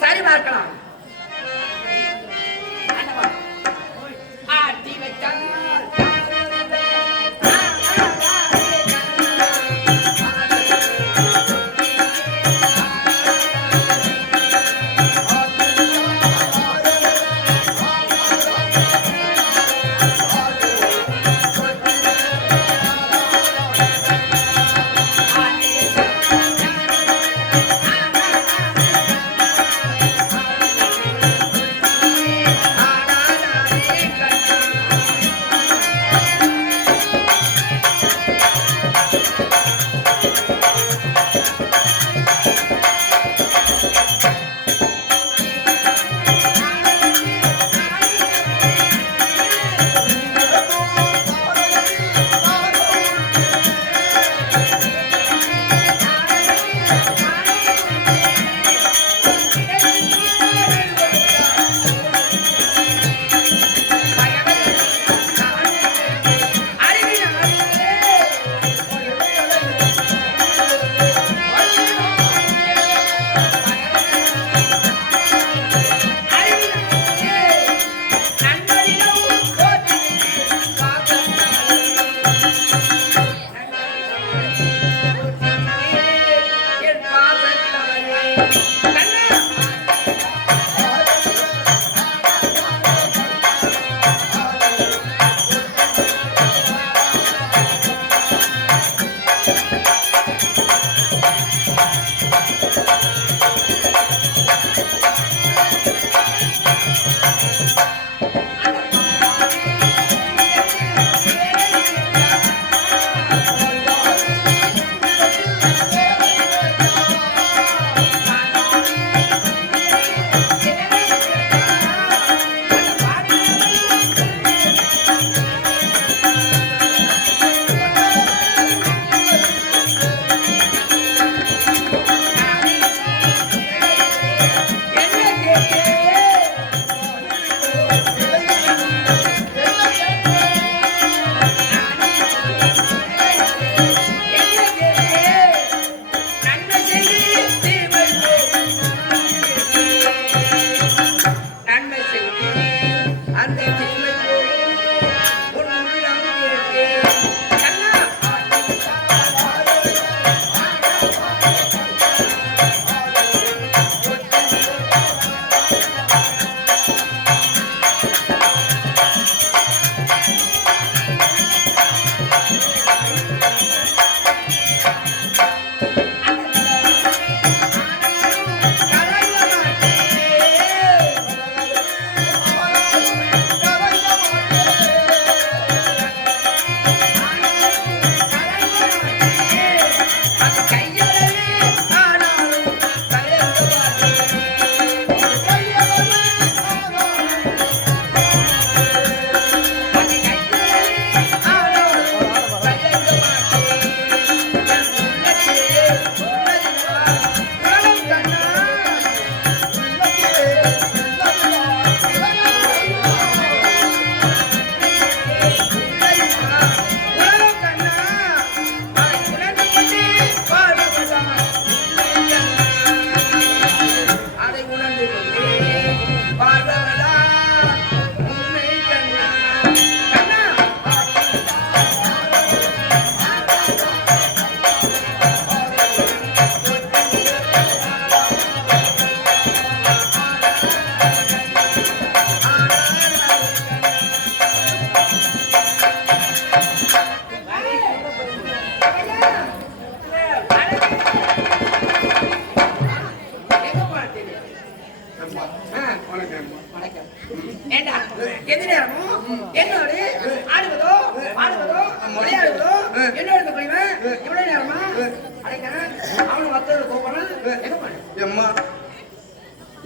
சரி பார்க்கலாம்.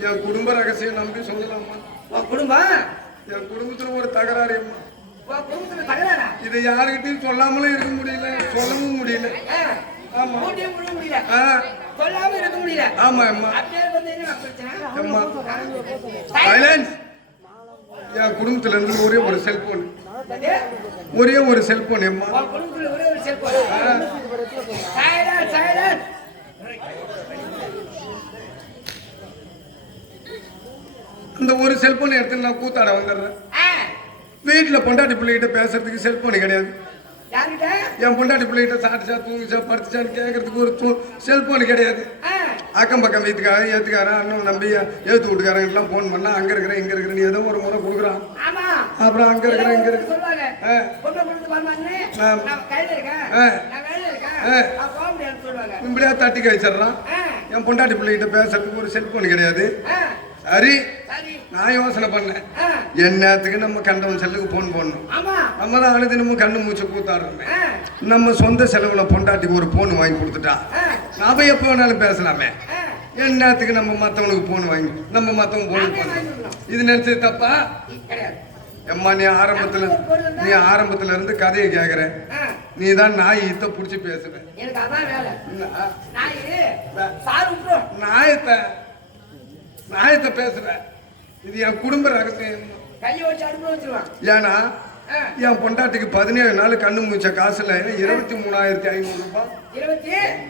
என் குடும்ப ரகசியம் நம்பி சொல்லலாமா? குடும்பம் என் குடும்பத்துல ஒரு தகராறு. இதை யாருக்கிட்டையும் சொல்லாமலும் இருக்க முடியல, சொல்லவும் முடியல. சொல்லாம இருக்க முடியல. ஆமா அம்மா. அம்மா சைலன்ஸ். என் குடும்பத்துல இருந்து ஒரே ஒரு செல்போன், ஒரே ஒரு செல்போன். அம்மா குடும்பத்துல ஒரே ஒரு செல்போன். Silence silence. அந்த ஒரு செல்போன் எடுத்து நான் கூத்தாட வந்துடுறேன். வீட்டுல பொண்டாட்டி பிள்ளைகிட்ட பேசுறதுக்கு செல்போன் கிடையாது. என் பொண்டாட்டி பிள்ளைகிட்ட சாப்பிட்டுச்சா தூங்குச்சா படுத்துச்சான்னு கேட்கறதுக்கு ஒரு செல்போன் கிடையாது. அக்கம் பக்கம் வீட்டுக்காரன் ஏத்துக்காரன் அண்ணன் நம்பி ஏத்து வீட்டுக்காரங்க எல்லாம் போன் பண்ணா அங்க இருக்கிறேன் இங்க இருக்கிறேன் ஏதோ ஒரு முறை கொடுக்குறான். அப்புறம் அங்க இருக்கிறேன் இங்க இருக்கு இப்படியா தட்டி கழிச்சிடறான். என் பொண்டாட்டி பிள்ளைகிட்ட பேசுறதுக்கு ஒரு செல்போன் கிடையாது. சரி நான் யோசனை பண்ணேன், என்னத்துக்கு நம்ம கண்டவன் செல்லுக்கு போன் போடணும். நம்ம தான் அனுதினமும் கண்ணு மூச்சு கூத்தாடுறோமே, நம்ம சொந்த செலவுல பொண்டாட்டிக்கு ஒரு போன் வாங்கி கொடுத்துட்டா நாம எப்போ வேணாலும் பேசலாமே. என்னத்துக்கு நம்ம மத்தவனுக்கு போன் வாங்கி நம்ம மத்தவங்க போன் போடணும்? இது நினைச்சது தப்பா? எம்மா நீ ஆரம்பத்துல இருந்து கதையை கேக்குற, நீ தான் நாய் இத்த புடிச்சு பேசுவேன். நாயத்தை பேசுவேன். இது என் குடும்ப ரகசியம். ஏன்னா என் பொண்டாட்டிக்கு 17 நாள் கண்ணு மூச்ச காசுல 23,500 ரூபாய்.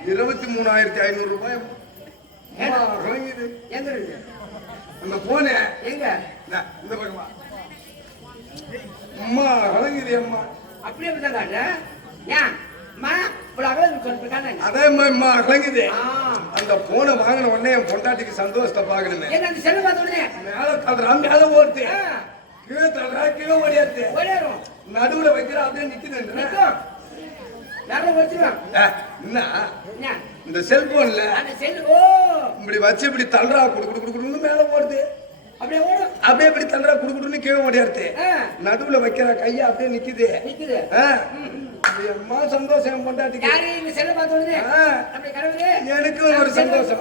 23,500 ரூபாய் அந்த போனே எங்க இந்த பக்கமா அம்மா வழங்குது. அம்மா அப்படியே அம்மா இவ்வளவு அகலம் சொல்லிருக்கானே அதே மாதிரி அகலங்குது அந்த போனை வாங்கின உடனே என் பொண்டாட்டிக்கு சந்தோஷத்தை பாக்கணுமே என்ன அந்த செல்ல பார்த்த உடனே மேல தள்ளுறா மேல ஓடுது கீழே தள்ளுறா கீழே ஓடியாச்சு ஓடியாரும் நடுவுல வைக்கிற அப்படியே நிக்குது யாரும் வச்சிருவான் என்ன இந்த செல்போன்ல அந்த செல்லு ஓ இப்படி வச்சு இப்படி தள்ளுறா குடுக்குன்னு மேல ஓடுது அப்படியே ஓடும் அப்படியே இப்படி தள்ளுறா குடுக்குன்னு கீழே ஓடியாருது நடுவுல வைக்கிற கையா அப்படியே நிக்குது அம்மா சந்தோஷம் என் பொண்டாட்டிக்கு எனக்கு ஒரு சந்தோஷம்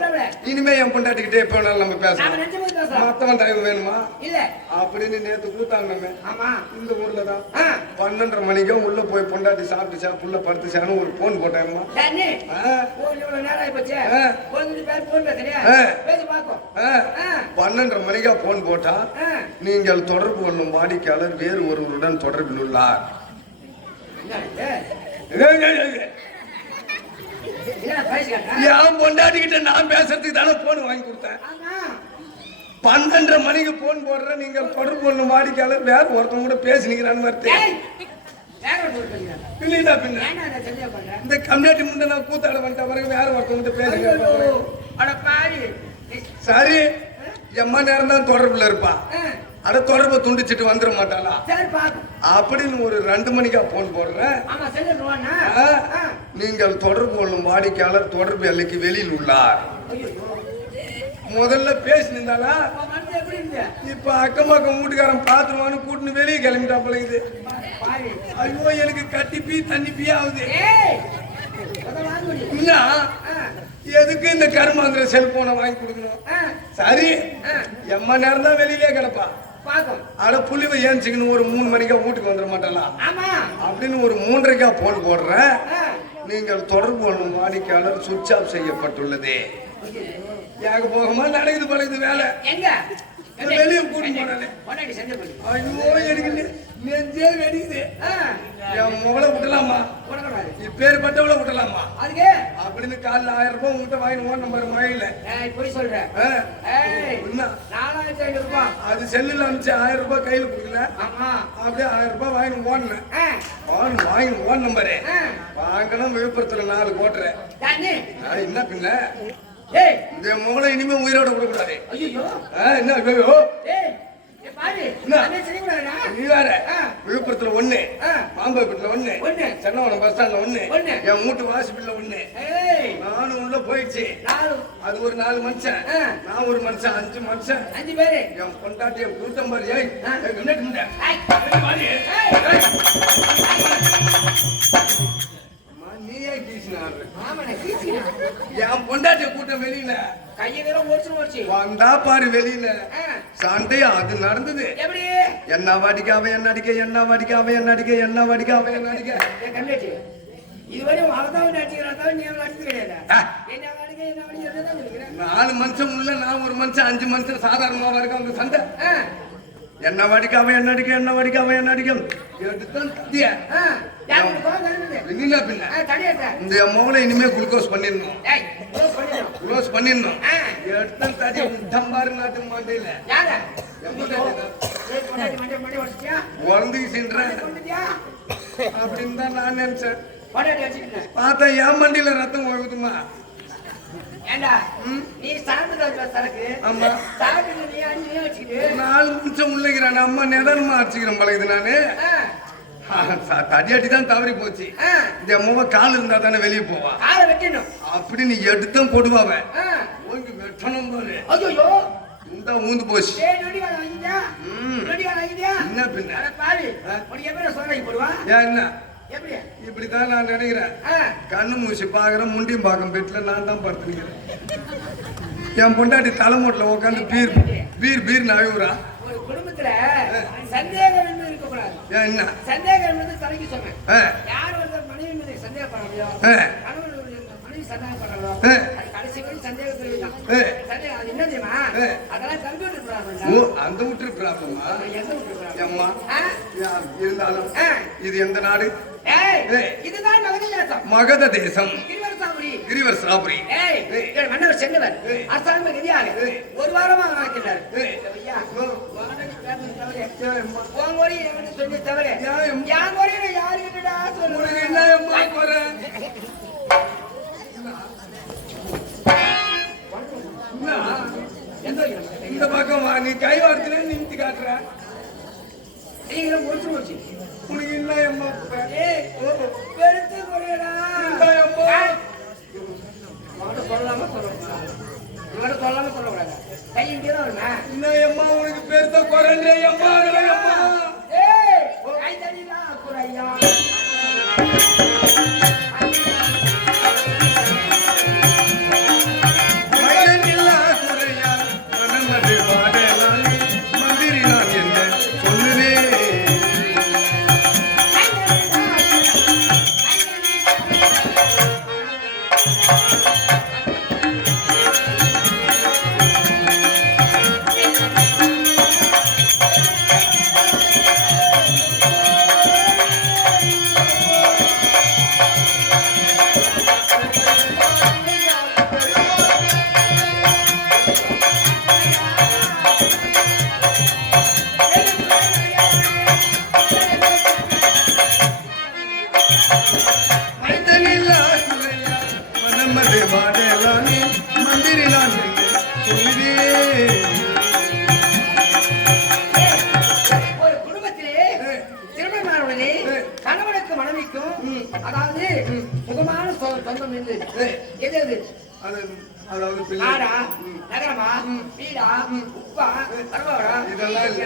இனிமே என் பொண்டாட்டிக்கிட்டே எப்ப வேணாலும் நம்ம பேசலாம் மத்தவன் டைம் வேணுமா இல்ல அப்படின்னு நேத்து கூட்டாங்க இந்த ஊர்ல தான் 12:30 மணிக்கு உள்ள போய் பொண்டாட்டி சாப்பிட்டுச்சா புள்ள படுத்துச்சான்னு ஒரு போன் போட்டேன்மா 12:30 மணிக்கா போன் போட்டா நீங்கள் தொடர்பு கொள்ளும் வாடிக்கையாளர் வேறு ஒருவருடன் தொடர்பில் உள்ளார். என் பொண்டாட்டிக்கிட்ட நான் பேசுறதுக்கு தானே போன் வாங்கி கொடுத்தேன். 12:30 மணிக்கு போன் போடுற நீங்கள் தொடர்பு கொள்ளும் வாடிக்கையாளர் வேற ஒருத்தவங்க கூட பேசினீங்கன்னு வருது. இந்த கம்யூனிட்டி முன்ன நான் கூத்தாட வந்த பிறகு வேற ஒருத்தவங்க பேசுறேன். சரி எம்மா நேரம் தான் தொடர்புல இருப்பா. அட தொடர்பை துண்டிச்சிட்டு வந்துட மாட்டாளா அப்படின்னு ஒரு 2 மணிக்கா போன் போடுறேன். நீங்கள் தொடர்பு கொள்ளும் வாடிக்கையாளர் தொடர்பு எல்லைக்கு வெளியில் உள்ளார். முதல்ல பேசினிருந்தாளா இப்ப அக்கம் பக்கம் வீட்டுக்காரன் பாத்துருவான்னு கூட்டுன்னு வெளியே கிளம்பிட்டா பழகுது. ஐயோ எனக்கு கட்டி பீ தண்ணி பீ ஆகுது. எதுக்கு இந்த கருமாந்திர செல்போனை வாங்கி கொடுக்கணும்? சரி எம்மா நேரம் தான் வெளியிலே கிடப்பா. அட புள்ளிவை ஏஞ்சிக்கணும் ஒரு 3 மணிக்கா வீட்டுக்கு வந்துட மாட்டாளா அப்படின்னு ஒரு 3:30 போன் போடுறேன். நீங்கள் தொடர்பு கொள்ளும் வாடிக்கையாளர் சுவிட்ச் ஆஃப் செய்யப்பட்டுள்ளது. ஏக போகமா நடக்குது பழகுது வேலை. வெளியே கூட்டிட்டு போனேன். ஐயோ எனக்கு நெஞ்சே வெடிக்குது. என் முகலை விட்டலாமா இப்பேற்பட்டவளை விட்டலாமா அப்படின்னு காலைல 1000 ரூபாய் உங்ககிட்ட வாங்கி ஓடணும் பாரு மழையில சொல்றேன். அது செல்லுல அனுப்பிச்சு 1000 ரூபாய் கையில கொடுக்கல. அப்படியே 1000 ரூபாய் வாங்கி ஓடணும் வாங்கி ஓடணும் பாரு. வாங்கணும் விழுப்புரத்துல 4 கோட்டரை என்ன பின்ன இந்த முகலை இனிமே உயிரோட விடக்கூடாது. என்ன நீ வேற விழுப்புரத்துல 1 மாம்பழத்துல 1 சென்னவனம் பஸ் ஸ்டாண்ட்ல 1 என் வீட்டு வாசிப்பில்ல 1 நானும் உள்ள போயிடுச்சு. அது ஒரு 4 மனுஷன் நான் ஒரு மனுஷன் 5 மனுஷன் 5 பேரு என் பொண்டாட்டிய கூட்டம் பாரு. நீயே என் பொண்டாட்டிய கூட்டம் வெளியில வந்தா பாரு வெளியில சண்டையா அது நடந்தது. என்ன வாடிக்க அவன் என்ன அடிக்க என்ன வாடிக்க அவன் என்ன அடிக்க என்ன வாடிக்க அவன் என்ன அடிக்க இதுவரையும் 4 மனுஷன் உள்ள நான் ஒரு மனுஷன் 5 மனுஷன் சாதாரணமா இருக்க அவங்க சண்டை. என்ன வாடிக்க அவன் என்ன அடிக்க என்ன வாடிக்க அவன் என்ன அடிக்க இந்த மோளை இனிமே குளுக்கோஸ் பண்ணிடணும் குளோஸ் பண்ணிடணும். நாட்டு மாட்டையில அப்படின்னு தான் நான் நினைச்சேன். பார்த்தா என் மண்டியில ரத்தம் ஒழுகுதுமா. நீ சரக்கு 4 நிமிஷம் உள்ளங்கிறான். அம்மா நிதனமா அடிச்சுக்கிறேன் பழகுது. நானு தடியாட்டி தான் தவறி போச்சு. இந்த அம்மாவை கால் இருந்தா தானே வெளியே போவா அப்படி நீ எடுத்தும் கொடுவாவ வெட்டணும் பாரு. இந்த ஊந்து போச்சு. என்ன பின்ன என்ன இப்படிதான் நான் நினைக்கிறேன். கண்ணு மூசி பாக்குறேன் முண்டியும் பாக்கம் பெட்ல நான் தான் படுத்துக்கிறேன். என் பொண்டாட்டி தலைமூட்டில் உட்காந்து பீர் பீர் பீர் நழுவுறா. குடும்பத்துல சந்தேகம் இருக்கக்கூடாது. என்ன சந்தேகம் தலைக்கு சொன்னேன். யார் வந்து மனைவி மீது சந்தேகப்படலையோ மனைவி சந்தேகப்படலோ கடைசி வரை சந்தேகத்தில் அது என்ன தெரியுமா? அதெல்லாம் கம்ப்யூட்டர் ப்ராப்ளம். அந்த விட்டு ப்ராப்ளமா? அம்மா இருந்தாலும் இது எந்த நாடு? இதுதான் மகத தேசம். கிரிவர் சாபுரி மன்னர் சென்றவர் அரசாங்க ரீதியாக 1 வாரமாக நடக்கிறார். உன் குறையை என்கிட்ட சொல்லி தவிர என் குறையை நான் யாருக்கிட்டடா சொல்லுவேன்? என்ன அம்மா குறை? இந்த பக்கம் வா, நீ கை வார்த்தை நிறுத்தி காட்டுற. நீங்களும் முடிச்சு முடிச்சு உனக்கு என்ன அம்மா குறை? பெருத்து குறையடா. அம்மா அவன்கிட்ட சொல்லாம சொல்லக்கூடாது. இவன்கிட்ட சொல்லாம சொல்லக்கூடாது. கை இங்கே தான் வருமா? என்ன அம்மா உனக்கு பெருத்த குறைன்றே அம்மா அம்மா. ஏய், கை தள்ளிடா குறையா. அதாவது சுகமான சொந்தம் என்று எது எது? அதாவது நாடா, நகரமா, வீடா, உப்பா, பரவாடா, இதெல்லாம் இல்ல.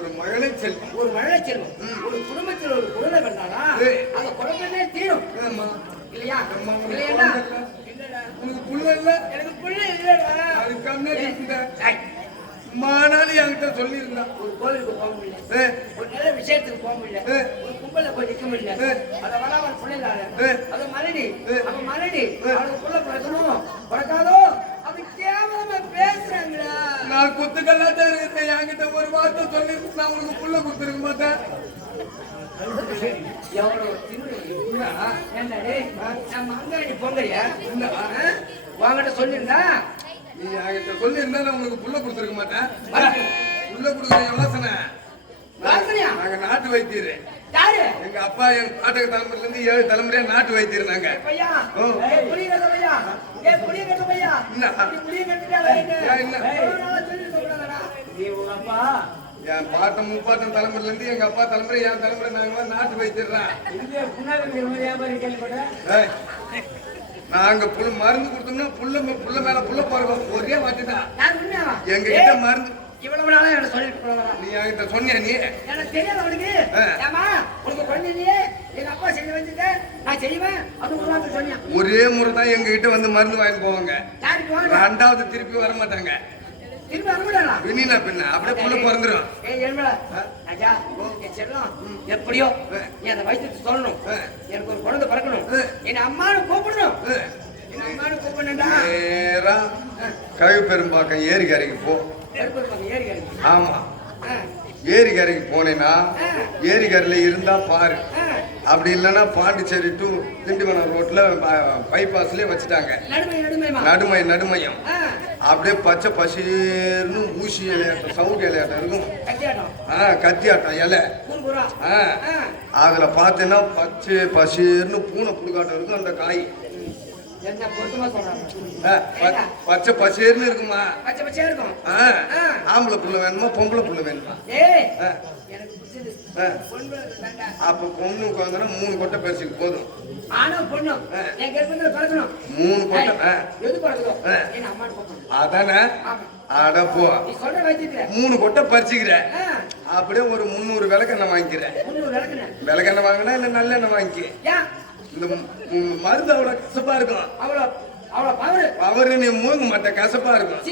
ஒரு மழலை செல்வம், ஒரு மழலை செல்வம். ஒரு குடும்பத்தில் ஒரு குழந்தை பண்ணாடா அந்த குழந்தையே தீரும் இல்லையா? இல்லையா? உனக்கு புள்ள இல்ல? எனக்கு புள்ள இல்லடா. அது கண்ணா மானாலி என்கிட்ட சொல்லியிருந்தா. ஒரு கோவிலுக்கு போக முடியல, ஒரு நல்ல விஷயத்துக்கு போக முடியல, ஒரு கும்பல போய் நிக்க முடியல. அத வராமல் பிள்ளைங்க அது மலடி, அவன் மலடி அவனுக்கு புள்ள பிறக்கணும் பிறக்காதோ அது கேவலமா பேசுறாங்களா? நான் குத்துக்கல்லாத்தான் இருக்கேன். என்கிட்ட ஒரு வார்த்தை சொல்லியிருக்கு, நான் உனக்கு புள்ள கொடுத்துருக்க மாட்டேன். எவ்வளவு நம்ம அங்காடி பொங்கலையா வாங்கிட்ட சொல்லியிருந்தா? நீ என்கிட்ட சொல்லியிருந்தா நான் உனக்கு புள்ள கொடுத்துருக்க மாட்டேன். புள்ள கொடுக்குற யோசனை நாங்க நாட்டு வைத்தியர். யாரு? எங்க அப்பா எங்க பாட்டக தலைமுறையில இருந்து 7 தலைமுறையா நாட்டு வைத்தியர். நாங்க என் பாட்டம் முப்பாட்டம் தலைமுறையில இருந்து எங்க அப்பா தலைமுறை என் தலைமுறை நாங்க நாட்டு வைத்தியர்றேன். நாங்க புள்ள மருந்து கொடுத்தோம்னா புள்ள மேல புள்ள போறோம் ஒரே வாட்டிதான். எங்க கிட்ட மருந்து இவ்வளவு நாளா என்ன சொல்லிட்டு நீ என்கிட்ட சொன்னியா? நீ எனக்கு தெரியாது அவனுக்கு. ஏமா உனக்கு குழந்தையே எங்க அப்பா செஞ்சு வச்சுட்டு நான் செய்வேன் அது ஒரு வார்த்தை சொன்னியா? ஒரே முறை தான் எங்க கிட்ட வந்து மருந்து வாங்கி போவாங்க. ரெண்டாவது திருப்பி வர மாட்டாங்க. திருப்பி வர மாட்டாங்களா? பின்னா பின்ன அப்படியே புள்ள பிறந்துரும். எப்படியோ நீ அதை வைத்து சொல்லணும். எனக்கு ஒரு குழந்தை பிறக்கணும், என் அம்மானு கூப்பிடணும். என் அம்மானு கூப்பிடணும்டா. நேரா கழுப்பெரும்பாக்கம் ஏரிக்கரைக்கு போ. ஆமா, ஏரிக்கரைக்கு போனேன்னா ஏரிக்கரையில இருந்தா பாரு. அப்படி இல்லைன்னா பாண்டிச்சேரி டு திண்டிவனம் ரோட்ல பைபாஸ்லயே வச்சுட்டாங்க நடுமையம். அப்படியே பச்சை பசீர்னு ஊசி இலையாட்டம் சவுண்ட் இலையாட்டம் இருக்கும். கத்தியாட்டம் இலை. அதுல பார்த்தீங்கன்னா பச்சை பசீர்னு பூனை புழுக்காட்டம் இருக்கும். அந்த காய் பச்சை பசேர்னு இருக்குமா? ஆம்பளை புள்ள வேணுமா பொம்பளை புள்ள வேணுமா? அப்ப பொண்ணுக்கு வந்தா 3 கொட்டை பரிசுக்கு போதும். 3 கொட்டை அதானே? அடப்போ 3 கொட்டை பறிச்சுக்கிற. அப்படியே ஒரு 300 விளக்கெண்ணெய் வாங்கிக்கிறேன். விளக்கெண்ணெய் வாங்கினா இல்ல நல்லெண்ணெய் வாங்கிக்க. இந்த மருந்து அவ்வளவு கசப்பா இருக்கும். அவரு நீ மூங்க மாட்ட கசப்பா இருக்கும்.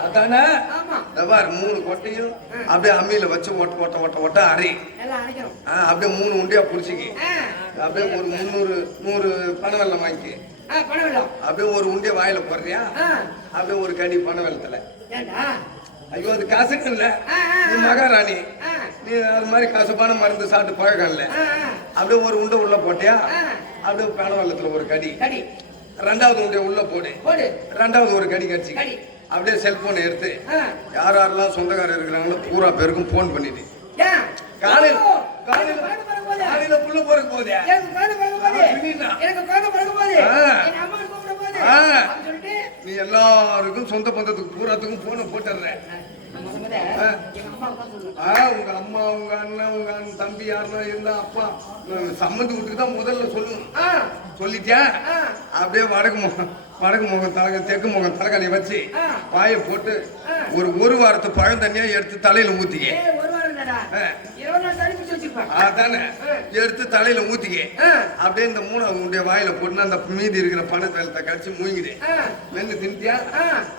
அதானே? 3 கொட்டையும் அப்படியே அம்மியில வச்சு ஒட்ட அரை. அப்படியே 3 உண்டியா புடிச்சிக்கி. அப்படியே ஒரு 100 பனை வெல்லம் வாங்கி அப்படியே ஒரு உண்டிய வாயில போடுறியா? அப்படியே ஒரு கடி பனை வெள்ளத்துல. ஐயோ அது கசக்கு இல்ல, நீ மகாராணி, நீ அது மாதிரி கசப்பான மருந்து சாப்பிட்டு பழக்கம் இல்ல. அப்படியே ஒரு உண்டை உள்ள போட்டியா? அப்படியே பனை வெள்ளத்துல ஒரு கடி. ரெண்டாவது உடைய உள்ள போடு. ரெண்டாவது ஒரு கடி கடிச்சு அப்படியே செல்போனை எடுத்து யார் யாரெல்லாம் சொந்தக்காரர் இருக்கிறாங்களோ பூரா பேருக்கும் போன் பண்ணிட்டு காலையில புள்ள போறக்கு போதே நீ எல்லாருக்கும் சொந்த பந்தத்துக்கு பூராத்துக்கும் போன போட்டுற. உங்க அம்மா உங்க அண்ணன் உங்க தம்பி யாருன்னா இருந்தா அப்பா சம்மந்தி வீட்டுக்கு தான் முதல்ல சொல்லணும். சொல்லிட்டியா அப்படியே வடக்கு முகம் தலக தெற்கு முகம் தலைகாலியை வச்சு பாய போட்டு ஒரு வாரத்து பழம் தண்ணியா எடுத்து தலையில ஊத்திக்க. அதானே எடுத்து தலையில ஊத்திக்க. அப்படியே இந்த மூணாவது உடைய வாயில போட்டு அந்த மீதி இருக்கிற பணத்தை கடிச்சு மூங்கிடு. மென்னு தின்ட்டியா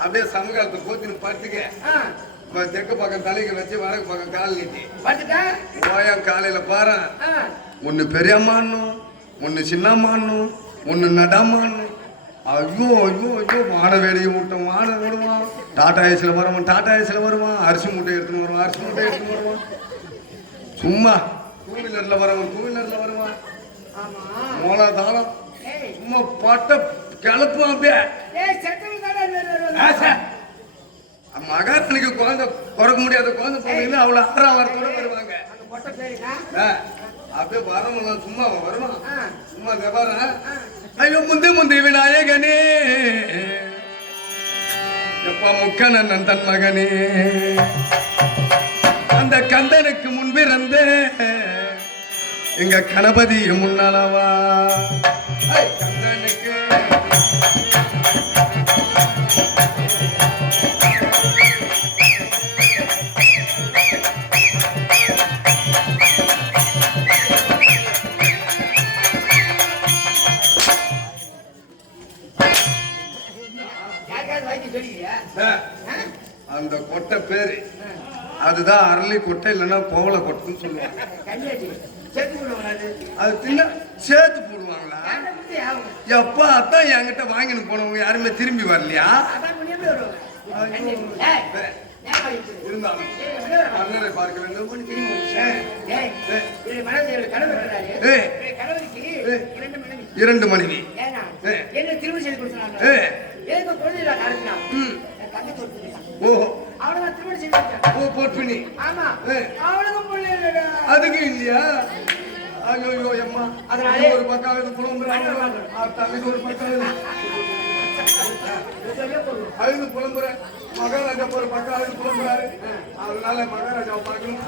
அப்படியே சமகாலத்தை போத்தின்னு படுத்துக்க. தெற்கு பக்கம் தலைக்கு வச்சு வடக்கு பக்கம் கால் நீட்டி ஓயா. காலையில பாரு ஒன்னு பெரியம்மானும் ஒன்னு சின்னம்மானும் ஒன்னு நடமானும். ஐயோ ஐயோ ஐயோ வான வேலையை விட்டோம் வான விடுவான். டாடா ஏசில வருவான். அரிசி மூட்டை எடுத்துன்னு வருவான். சும்மா டூ வீலர்ல வருவான். மூலாதாரம் சும்மா பட்ட கிளப்புவான். அப்படியே மகாத்மனுக்கு குழந்தை பிறக்க முடியாத குழந்தை போனீங்கன்னா அவ்வளவு 6ஆம் வாரத்தோட வருவாங்க. அப்படியே வரவங்க சும்மா வருவான். சும்மா விவரம் ஐயோ முந்தி விநாயகனே எப்பா முக்கண்ணன் தன் மகனே அந்த கந்தனுக்கு முன்பிருந்த எங்க கணபதி முன்னாலவா கந்தனுக்கு அந்த கொட்டை பேரு அதுதான் அரளி கொட்டை இல்லைன்னா கோவலை கொட்டைன்னு சொல்லுவாங்க. அது தின்ன சேர்த்து போடுவாங்களா? எப்பா அதான் என்கிட்ட வாங்கின்னு போனவங்க யாருமே திரும்பி வரலையா? இருந்தாலும் அண்ணனை பார்க்க வேண்டும். 2 மனைவி அதுக்கு இல்லையா? ஐயோ அம்மா ஒரு பக்கம் இது புலம்புறாங்க. ஒரு பக்கம் அழுது புலம்புற மகாராஜா ஒரு பக்கம் அழுது புலம்புறாரு. அதனால மகாராஜா பார்க்கணும்.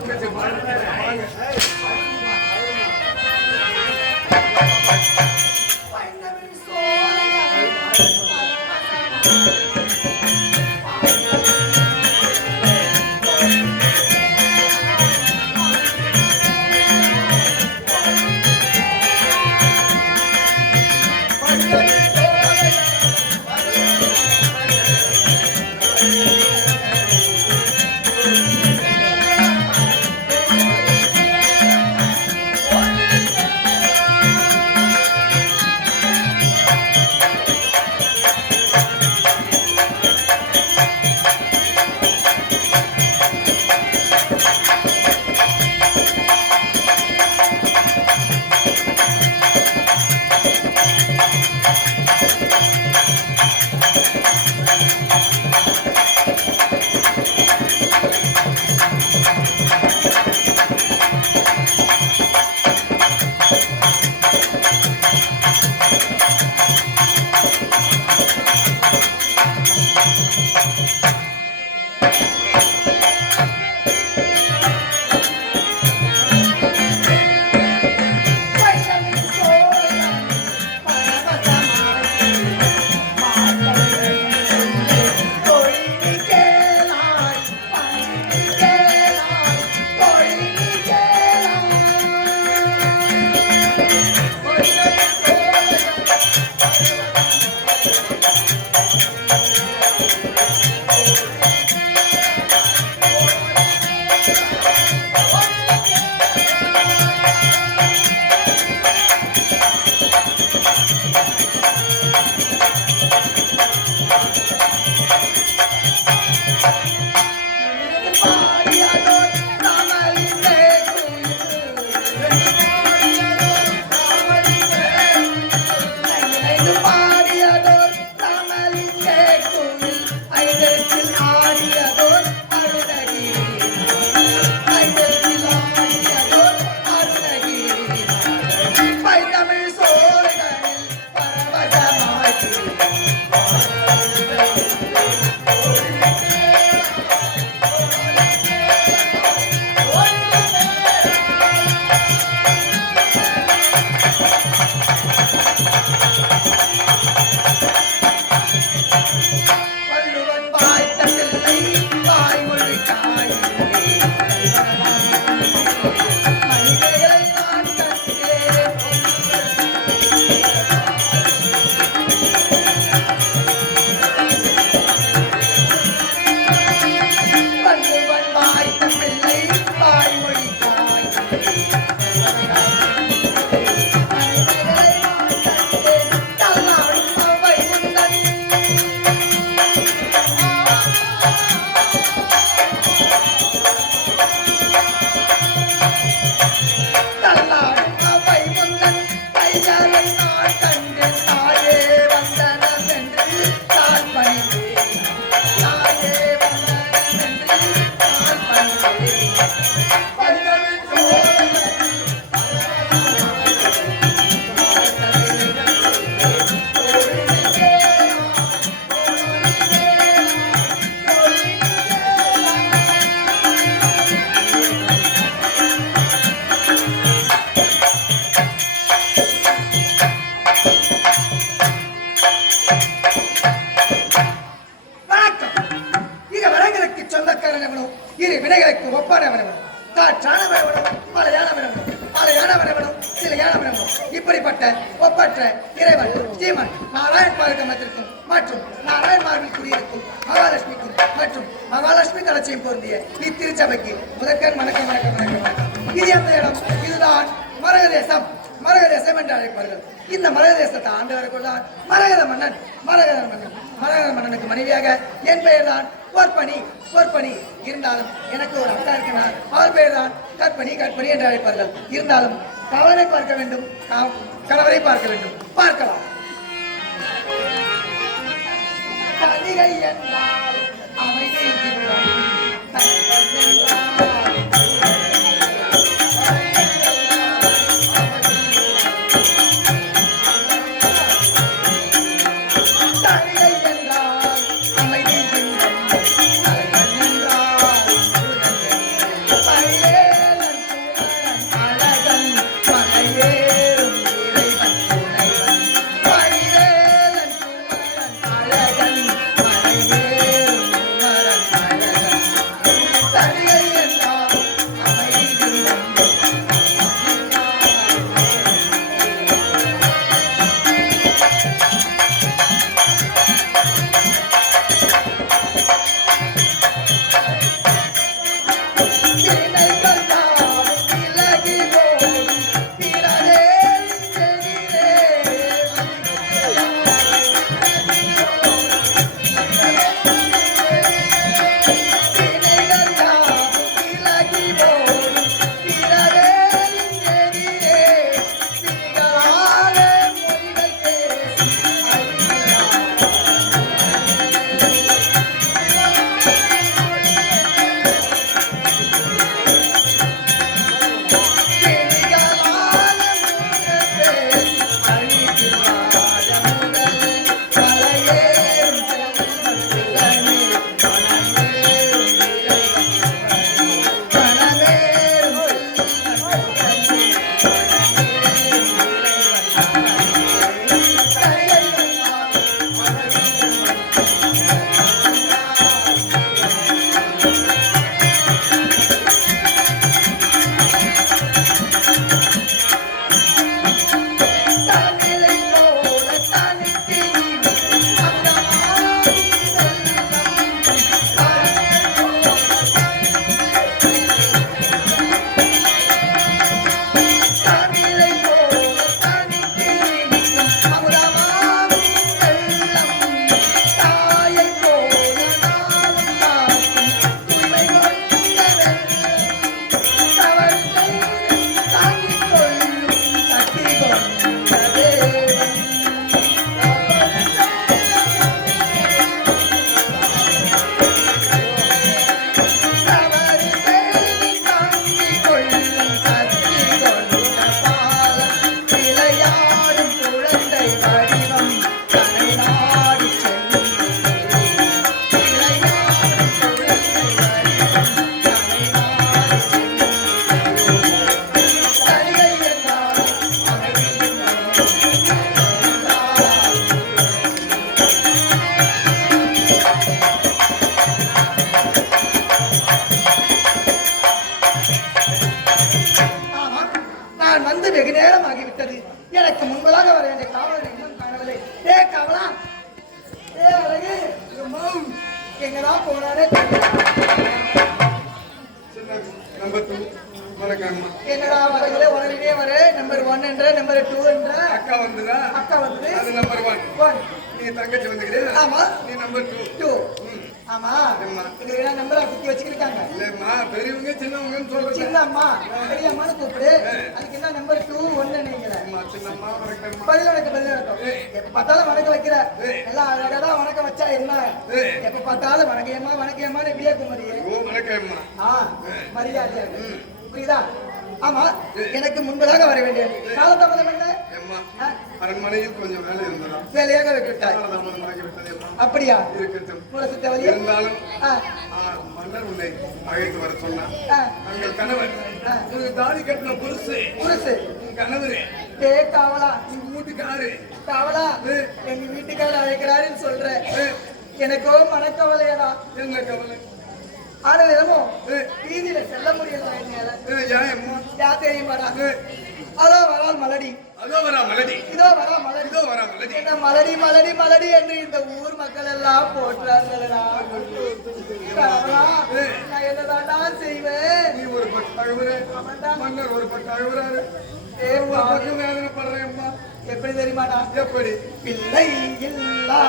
நான் கண்டேன் தாயே வந்தனம் என்று தான் பணிந்தேன் தாயே வந்தனம் என்று தான் பணிந்தேன் இரு வினைகளுக்கு ஒப்பானவனும் காற்றானவனும் மலையானவனும் சிலையானவனும் இப்படிப்பட்ட ஒப்பற்ற இறைவன் ஸ்ரீமன் நாராயண் பார்க்கமத்திற்கும் மற்றும் நாராயண் மார்பில் குடியிருக்கும் மகாலட்சுமிக்கும் மற்றும் மகாலட்சுமி தலட்சியம் பொருந்திய இத்திருச்சபைக்கு முதற்கண் வணக்கம் வணக்கம் வணக்கம் வணக்கம். இது எந்த இடம்? இதுதான் மரகதேசம். மரகதேசம் என்று அழைப்பார்கள். இந்த மரகதேசத்தை ஆண்டு வரக்கொள்ளார் மரகத மன்னன். மரகத மன்னனுக்கு மனைவியாக என் பெயர் தான் பொற்பனி இருந்தாலும் எனக்கு ஒரு அக்கா இருக்கிறார். அவர் பெயர் தான் கற்பனி என்று அழைப்பார்கள். இருந்தாலும் கணவரை பார்க்க வேண்டும், கணவரை பார்க்க வேண்டும். பார்க்கலாம். தனிகை என்றால் அமைதி எங்கதான் போனாரே என்னடா வரங்களே உடனே வர நம்பர் 1 என்ற நம்பர் 2 என்ற அக்கா வந்துதா அக்கா வந்து அது நம்பர் 1 நீ தங்கச்சி வந்துக்கிறியா ஆமா நீ நம்பர் 2 ஆமா ஏம்மா? இதுல நம்பரா குத்தி வச்சுக்கிருக்காங்க. இல்லம்மா பெரியவங்க சின்னவங்கன்னு சொல்றேன். சின்னம்மா பெரியம்மான்னு கூப்பிடு. அதுக்கு என்ன நம்பர் 2 1 நீங்களே. அம்மா சின்னம்மா வணக்கம்மா. பதில் வணக்கம். எப்ப பார்த்தாலும் வணக்கம் வைக்கிற. எல்லாம் அழகா வணக்கம் வச்சா என்ன? எப்ப பார்த்தாலும் வணக்கம்மா இப்படியே குமரியே. ஓ வணக்கம்மா. மரியாதையா புரியுதா? ஆமா எனக்கு முன்பதாக வர வேண்டிய காலதாமதம் என்ன? அம்மா அரண்மனையில் கொஞ்சம் வேலை இருந்ததா? வேலையாக விட்டுட்டாய். காலதாமதமாகி விட்டதேம்மா. அப்படியா? இருக்கட்டும். முரசு தேவையா? இருந்தாலும் மன்னர் உன்னை அழைத்து வர சொன்னார். உங்கள் கணவர் ஒரு தாடி கட்டின புருஷு உன் கணவர் காவலா உங்க வீட்டுக்காரு காவலா எங்க வீட்டுக்காரர் அழைக்கிறாருன்னு சொல்ற. எனக்கோ மனக்கவலையடா. என்ன கவலை? ஆனா தினமும் வீதியில செல்ல முடியல என்னால. யா தெரியுமாடா? அதோ வரா மலடி. இதோ வரா மலடி. என்ன மலடி என்று இந்த ஊர் மக்கள் எல்லாம் போற்றார்களா? நான் என்னதாண்டா செய்வேன்? நீ ஒரு பட்டழகுறே, மன்னர் ஒரு பட்டழகுறாரு. வேதனைப்படுறேன்மா. எப்படி தெரியுமாடா? எப்படி? பிள்ளை இல்லா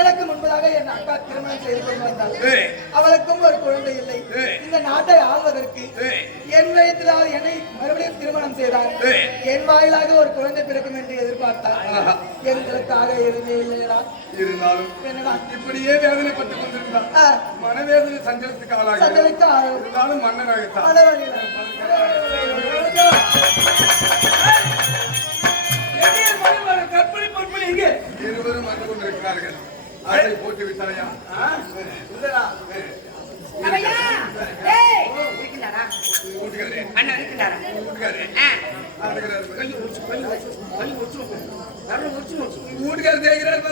எனக்கு முன்பதாக என் அக்கா திருமணம் செய்து கொண்டு வந்தாள். அவளுக்கும் ஒரு குழந்தை இல்லை. இந்த நாட்டை ஆள்வதற்கு என் வயதிலாவது என்னை மறுபடியும் திருமணம் செய்தார். என் வாயிலாக ஒரு குழந்தை பிறக்கும் என்று எதிர்பார்த்தார். எங்களுக்காக எதுவுமே இல்லையா? இருந்தாலும் என்னடா இப்படியே வேதனைப்பட்டு கொண்டிருந்தார். மனவேதனை சஞ்சலத்துக்கு ஆளாக இருந்தாலும் மன்னராகத்தான். இருவரும் வந்து கொண்டிருக்கிறார்கள். அதை போட்டு விட்டாயா? வீட்டுக்காரர் தேய்கிறார்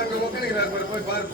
அங்க உட்காந்துக்கிறார் போய் பாரு.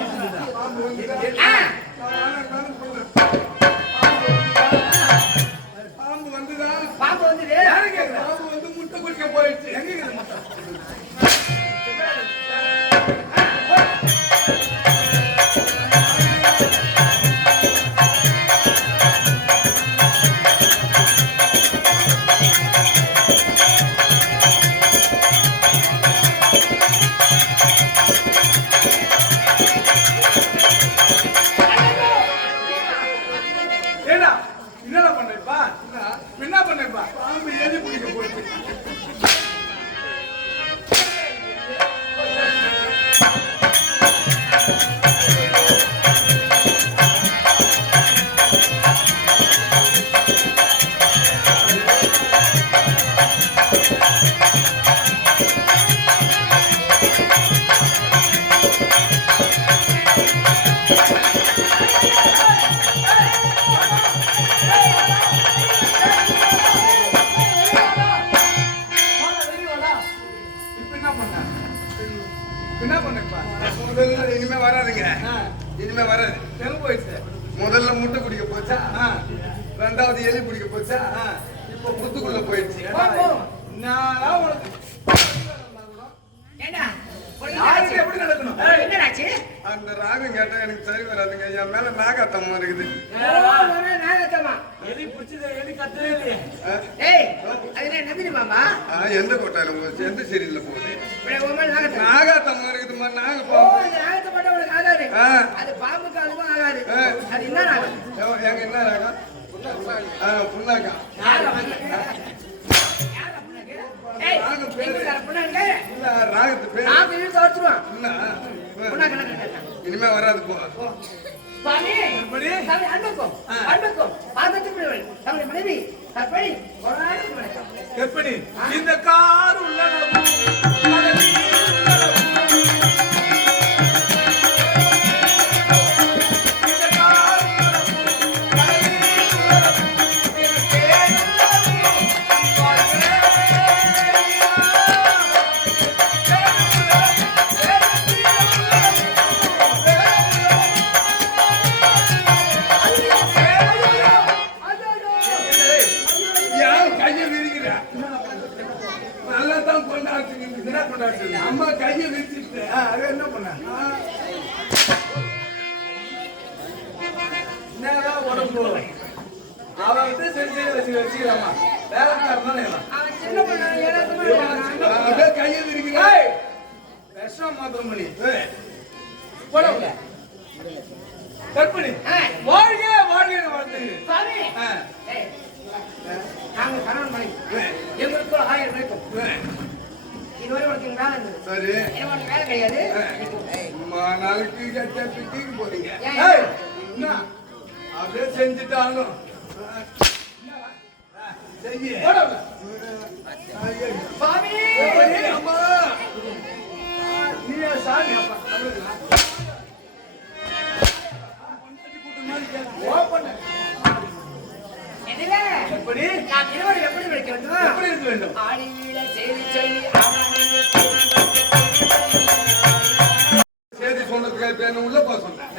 பாம்பு வந்துதா? ஆ, பாம்பு வந்துதா? பாம்பு வந்துது. பாம்பு வந்து முட்டை குடிக்க போயிடுச்சு. ஏடா என்னடா பண்ணப்பா என்ன பண்ணப்பா பாம்பு எலி குடிக்க போயிடுச்சு. இப்ப என்ன பண்ண என்ன பண்ணப்பா முதல்ல இனிமே வராதுங்க. இனிமே வராது. தெரு போயிடுச்சு முதல்ல முட்டை குடிக்க போச்சா, ரெண்டாவது எலி குடிக்க போச்சா, இப்ப புத்துக்குள்ள போயிடுச்சு. நான் உனக்கு ஏண்டா, உனக்கு யாருக்கு என்னாச்சு? எப்படி நடக்கணும் என்னடாச்சு? அந்த ராகம் கேட்டா எனக்கு சரி வராதுங்க. என் மேல நாகாத்தம்மா இருக்குது. ஓ, ஒரே நாகத்தம்மா. எலி பிடிச்சது எலி கத்தவே இல்லையே ஏய், அது என்ன நம்பினி மாமா? எந்த கோட்டையில போச்சு, எந்த சீரியல்ல போகுது? இப்படி உன் மேல நாகத்தம்மா. நாகாத்தம்மா இருக்குதுமா. நாக ஓ, பாம்பு. அந்த நாகத்தை மட்டும் உனக்கு ஆகாது. ஆ. அது பாம்புக்கு அதுவும் ஆகாது. அது என்ன நாகம்? எங்க என்ன ராகம்? புண்ணாக்கா. யாரா புண்ணாக்கு? ஏய், எங்க புண்ணாக்கு? இல்ல, ராகத்து பேரு நாக்கு இழுத்து அறுத்துருவான். என்ன? புண்ணாக்கு என்ன கேட்டா? இனிமே வராது போ. சுவாமி, சாமி, அன்புக்கும் அன்புக்கும் பாதத்துக்குரியவள் தம்முடைய மனைவி கற்பனை ஒரு வணக்கம். எப்படி இந்த கார் உள்ளளவும் கடலில் உள்ளளவும் இந்த கார் உள்ளளவும் கடலில் உள்ளளவும் என் பேர் உள்ளளவும் வாழ்வே ஏன் கையை விரிக்கிறா? நல்லா தான் கொண்டாடுறீங்க. என்ன கொண்டாடுறது அம்மா கையை விரிச்சிட்டு அது என்ன பண்ண என்னதான் உடம்பு அவன் வந்து செஞ்சு வச்சுக்கலாமா வேலைக்காரன் தானே இவன். அவன் சின்ன பொண்ணு ஏழாவது இருக்கான். அப்படியே கையை விரிக்கிறா. ஏய், விஷம் மாத்திரம் பண்ணி போடவுல கற்பனை வாழ்க வாழ்க வாழ்த்து சுவாமி, ஏய், நாங்க கணவன் மனைவி எங்களுக்கு ஒரு 1000 இருக்கும். இதுவரை உனக்கு வேலை இருந்தது. சரி. எனக்கு உனக்கு வேலை கிடையாது. அம்மா, நாளைக்கு கட்ட பிடிக்க போறீங்க. ஏன்? ஏய், என்ன? அப்படியே செஞ்சுட்டாலும் செய்ய. போடவுல சுவாமி, அம்மா, நீ சாமி அப்பா ஓப்பன் என்னவே? எப்படி நாம் இருவரும் எப்படி விழிக்க வேண்டும்? எப்படி இருக்க வேண்டும் ஆடி வீழ செய்தி சொல்லி செய்தி சொன்னதுக்கு இப்ப என்ன உள்ள போக சொன்னேன்.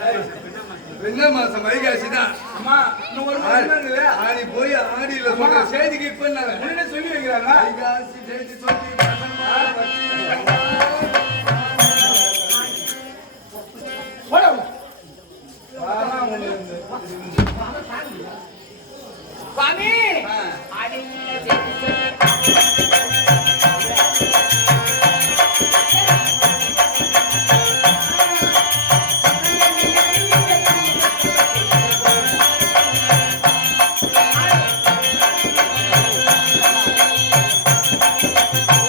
என்ன மாசம் வைகாசி தான். அம்மா இன்னும் ஒரு மாசம் தான் இருக்குது. ஆடி போய் ஆடியில சொல்ற செய்திக்கு இப்ப என்ன முன்னாடி சொல்லி வைக்கிறாங்க வைகாசி செய்தி சொல்லி போடவுல வாமா உங்களுக்கு சுவாமி, ஆடி வீழ செய்தி சொல்லி ஆ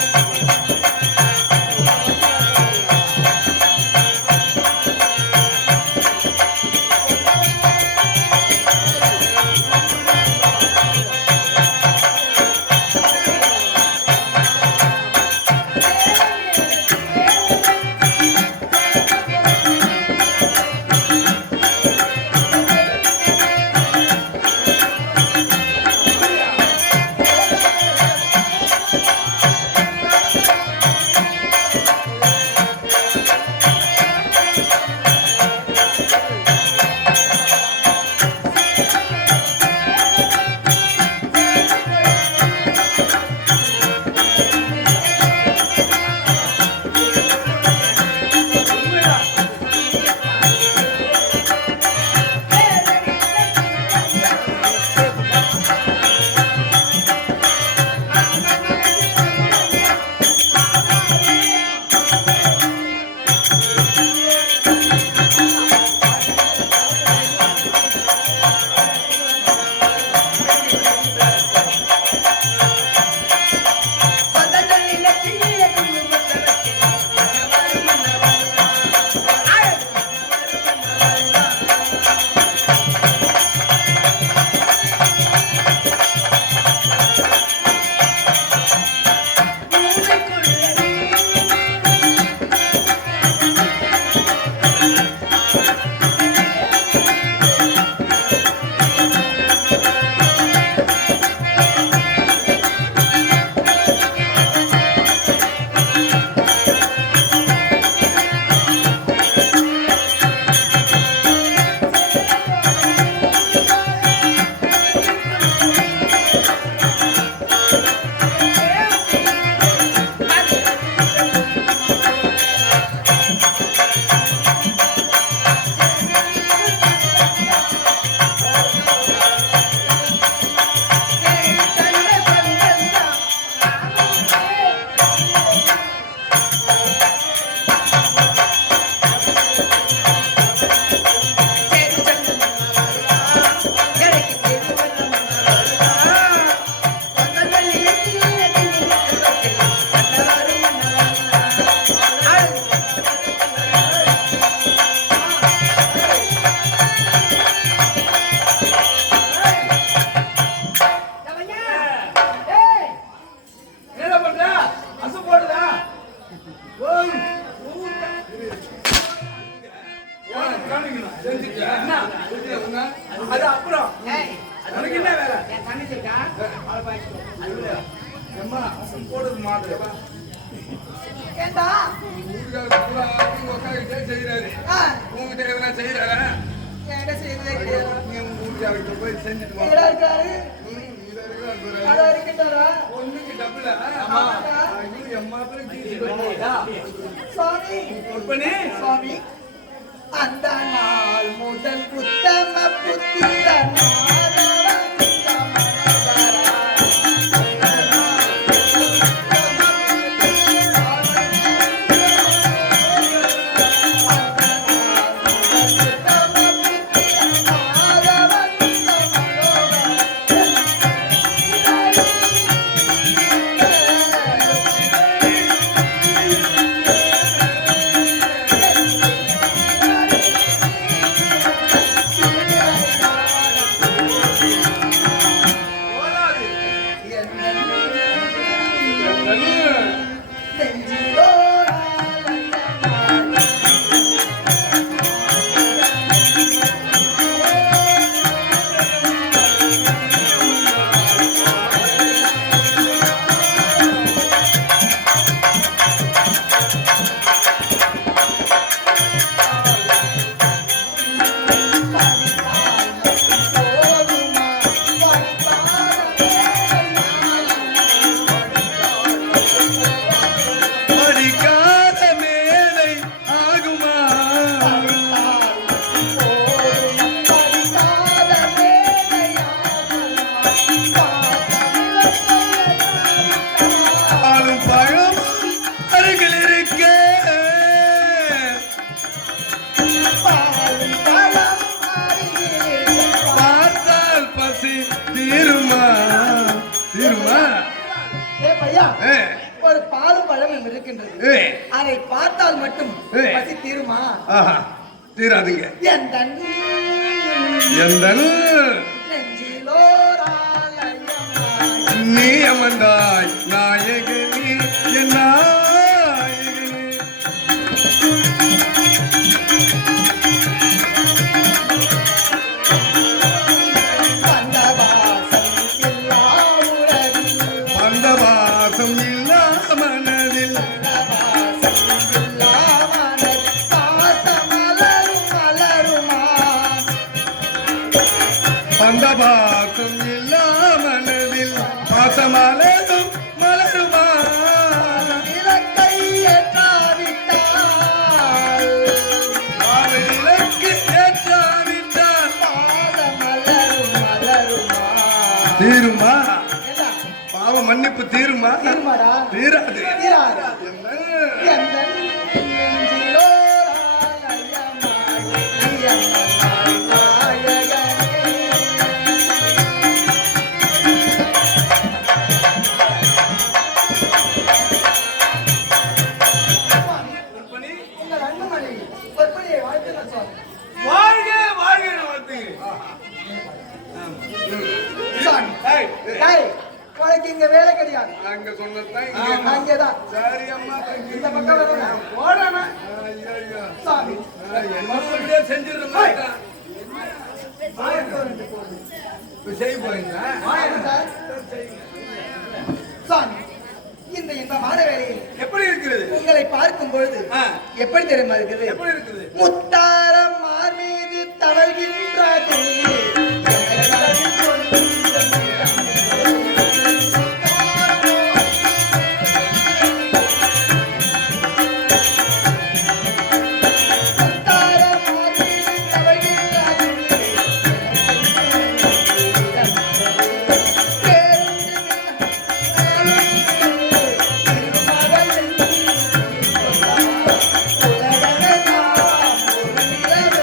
காமிக்கணும். செஞ்சுட்டியா? என்ன? அது அப்புறம் ஏய், உனக்கு என்ன வேலை? என் தங்கச்சி இருக்கா? அவளை பாத்துக்கோ. எம்மா போடுது மாதிரி ஏண்டா ஊருக்காரர் பூரா உங்க அக்காகிட்டே செய்யறாரு. ஆ, உங்ககிட்ட எதுனா செய்யறாரா? என்கிட்ட செய்யறதே கிடையாது. நீ உங்க ஊருக்காரர்கிட்ட போய் செஞ்சுட்டு வா. எங்கடா இருக்காரு? இத இருக்கிறார் பாரு. அட இருக்கின்றாரா? ஒண்ணுக்கு டபுள. ஆமாடா. ஐயோ எம்மா பேரு கீச்சு. சுவாமி பொறுப்பனே சுவாமி அந்த நாள் முதல் புத்தம புத்திர போடாது. படிக்காத மேலை ஆகுமா? ஆளும் பழம் அருகில் இருக்க பார்த்தால் பசி தீருமா? தீருமா? பையா ஏ, ஒரு பாலும் பழமும் இருக்கின்றது ஏ, அதை பார்த்தால் மட்டும் ஏய். பசி தீருமா? ஆஹா, தீராதுங்க. எந்த எந்த நெஞ்சிலோராலயமாய் நீ அமர்ந்தாய் நாயகனே, என் நாயகனே. வந்தவாசம் இல்லா உறவில் அந்த வாசம் இல்லா மனதில் வந்தவாசம் இல்லா மனதில் பாசமலரும் மலருமா? அந்த வாசம் இல்லா மனதில் பாசமலரும் மலருமா? இலக்கை ஏற்றாவிட்டால் அவள் இலக்கு ஏற்றாவிட்டால் பாசமலரும் மலருமா? தீருமா? என்ன? பாவ மன்னிப்பு தீருமா? தீருமாடா? தீராது. தீராது. என்ன? எந்த நெஞ்சிலோராலயமாய் நீ அமர்ந்தாய் நாயகனே. பொறுப்பனே உங்கள் அன்பு மனைவி பொற்பனையை வாழ்த்துங்கள் சுவாமி. வாழ்க வாழ்க வாழ்த்துங்க. சுவாமி, ஏய், டேய், உனக்கு இங்க வேலை கிடையாது. அங்க சொன்னதுதான் ஆமா, இங்க. அங்கேதான். சரி அம்மா, தங்கி. இந்த பக்கம் வரணும். போடாம ஐயையோ. சுவாமி, மறுபடியே செஞ்சிடுறேன். இப்ப செய்ய போறீங்களா? சார். சுவாமி, இந்த இன்பமான வேலையில் எப்படி இருக்கிறது? உங்களை பார்க்கும் பொழுது ஆ. எப்படி தெரியுமா இருக்குது? எப்படி இருக்குது? முத்தாரம் மார் மீது தவழ்கின்றது முத்தாரம் மார் மீது தவழ்கின்றது. திருமகள் உலகமெல்லாம் ஒரு நிலவே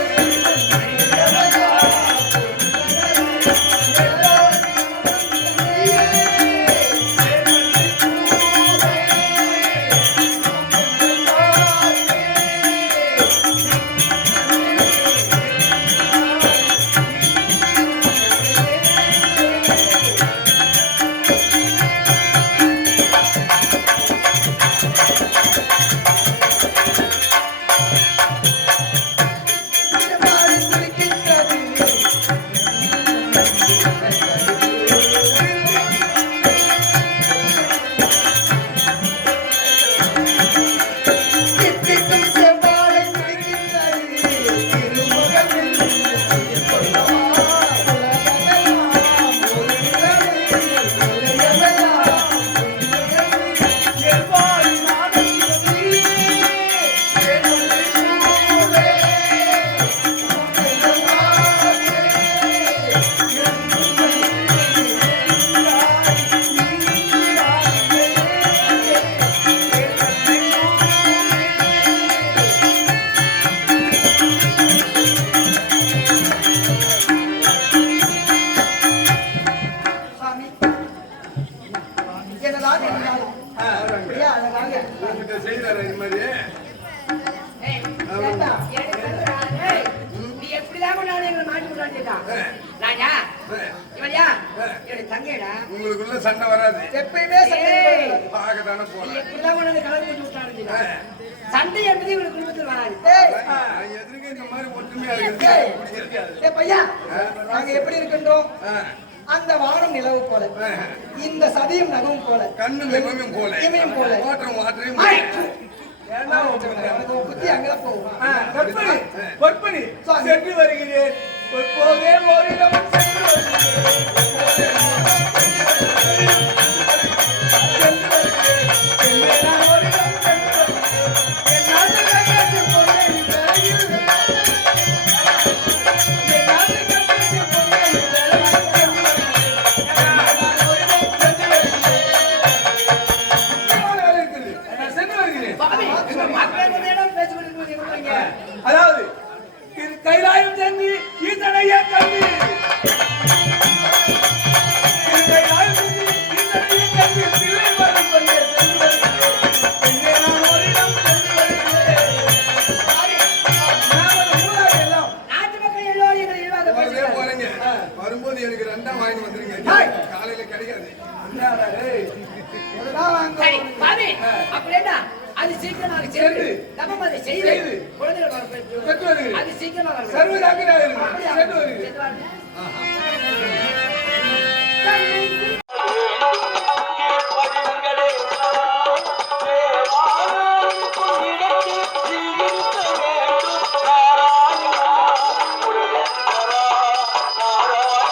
சொல்லிட்டான். நான் யார்? இவன் யார்? என்னுடைய தங்கைடா. உங்களுக்குள்ள சண்டை வராது. எப்பயுமே சண்டை ஏய், போடுறது. பார்க்கத்தானே நீ போறேன். எப்படிதான் உனக்கு கலந்து போட்டு விட்டானுங்க. சண்டை என்பது இவனுக்கு குடும்பத்தில் வராது. ஏய், நான் எதிர்க்க இந்த மாதிரி ஒற்றுமையா இருக்கிறது ஏய், எனக்கு பிடிக்காது. ஏய் பையா, நாங்க எப்படி இருக்கின்றோம்? அந்த வானம் நிலவு போல, இந்த சதியும் நகம் போல, கண்ணும் இமையும் போல இமையும் போல. ஓட்டம் வாற்றையும் ஏன்னா எனக்கு உன் புத்தி அங்கதான் போகும். கற்பனை கற்பனை சென்று வருகிறேன் போதே மோரிடம் சென்று வருகிறேன் பாவி, மக்கள் வந்து இடம் பேசிக்கிட்டு இருக்கும்போது என்ன பண்ணீங்க? அதாவது இது கைலாயம் சென்று ஈசனைய கல்வி இது கைலாயம் சென்று ஈசனைய கல்வி பிள்ளை வரும் பண்ணி சென்று வருகிறேன் நான் ஓரிடம் சென்று வருகிறேன் எல்லாம் நாட்டு மக்கள் எல்லோரும் எங்களை இழிவாக போறதே பேசுகிறார்கள். போறீங்க. வரும்போது எனக்கு ரெண்டா வாங்கி வந்துருங்க. காலையில கிடைக்காது. இதுதான் வாங்க. சரி, பாவி, அப்படின்னா அது சீக்கிரமாக செய்து நம்ம அதை செய்து செய்து. குழந்தைகள் வளர்ப்பதற்கு பெற்று வருகிறேன் அது சீக்கிரமாக சர்வதாக்கினாக இருக்கிறேன் அப்படியா? சென்று வருகிறேன் சென்று வாருங்கள். ஆஹா.